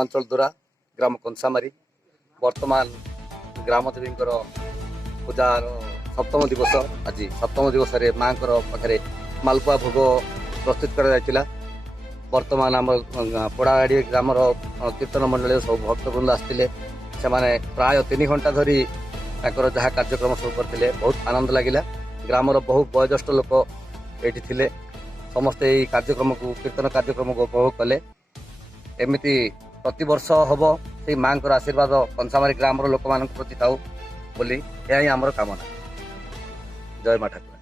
ग्रामांचल द्वारा ग्राम कंसामारी वर्तमान ग्राम देवी पूजार सप्तम दिवस। आज सप्तम दिवस माँ पाखे मालपुआ भोग प्रस्तुत कर वर्तमान आम पोड़ागाड़ी ग्राम कीर्तन मंडल सब भक्तवृंद आसते से प्राय 3 घंटा धरी जहाँ कार्यक्रम सब करते बहुत आनंद लगिला। ग्रामर बहु वयोज्येष्ठ लोक ये थे समस्ते यही कार्यक्रम को कीर्तन कार्यक्रम को उपभोग कले। एमती प्रतिवर्ष हम से माँ आशीर्वाद कंसामारी ग्राम लोक मान प्रति थाऊ बोली यही आमर कामना। जय माँ ठाकुरानी।